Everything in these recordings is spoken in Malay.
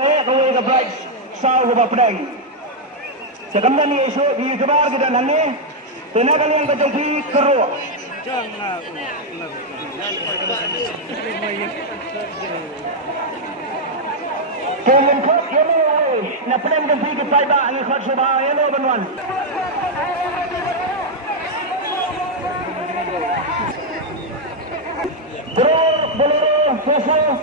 Kawai ka bright sao ko papdang. Sekamdan ni isu di kebar kita nanti. Tena kalian kejauhi keruh. Kalian kau yang nak pelan kejauhi kita dah ni kau cuba yang lo benuan. Boleh sesuatu.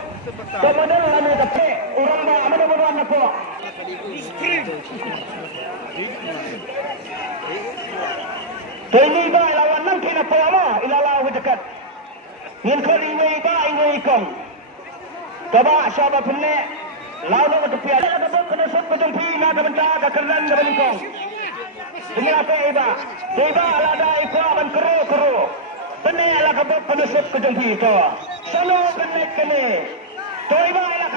Kemudian kami dapat orang dah mana benuan nak kau. Kini dah lawan nanti nak apa? Ilalah dekat. Yin kali ini dah ini kong. Coba siapa penek lawan ke tepi ada ke kena sut ke jumpi nak ke bentang ke keran ke bengkong. Ini apa iba? Iba ala dah iba ban keru. Penek ala ke kena sut ke jumpi tu. Selalu penek kene. Tu iba ala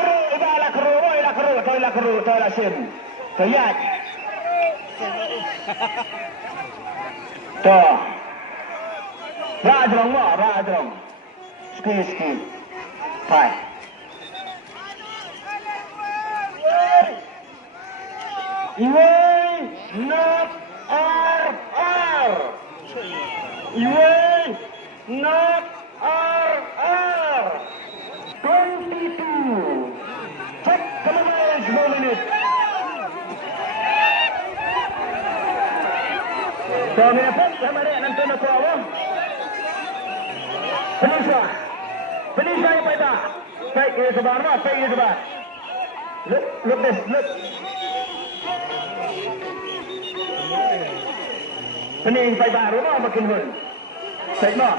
keru, tu ala sim. Tu yat. Tu. Rajrong. Ski. Pai. Iwe not R. Iwe not R. 22. Check kembali 10 minit. Kami dapat sama dia nanti nak awak. Penisha yang pada. Baik ini sebar. Look this. Pening pai baru makin hun. Baik no.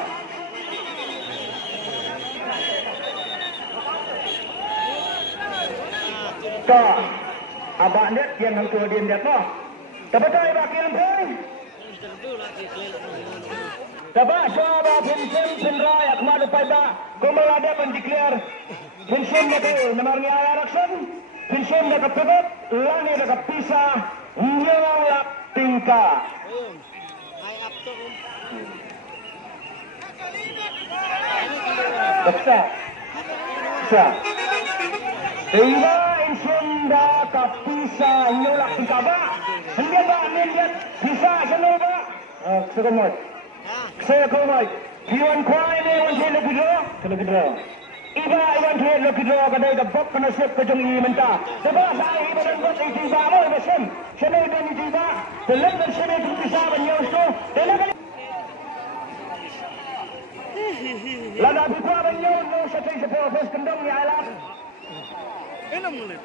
Ka abang dia yang hang tua dia no. Tapatai bakian pun. Dapat siapa pension rakyat madu pada kembali ada pendeklar pension itu menarnya action pension dekat pebet lani dekat pisah nyolak tingkah. Bisa. Tiba pension dekat pisah nyolak tingkah ba. Hendak bisa kenapa? Sekamot. Saya komai. Iwan kuai ni Iwan saya lebih draw. Iba Iwan saya lebih draw kadai dapat kena siap ke jung mentah. Sebab saya iba dan buat itiba mau bersem. Saya dan itiba. Dalam dan saya itu bisa menyusul tu. Dalam kali. Lada bisa menyusul saya sepuluh first kendang ni alat. Enam mulut.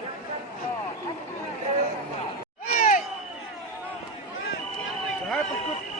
Saya takut.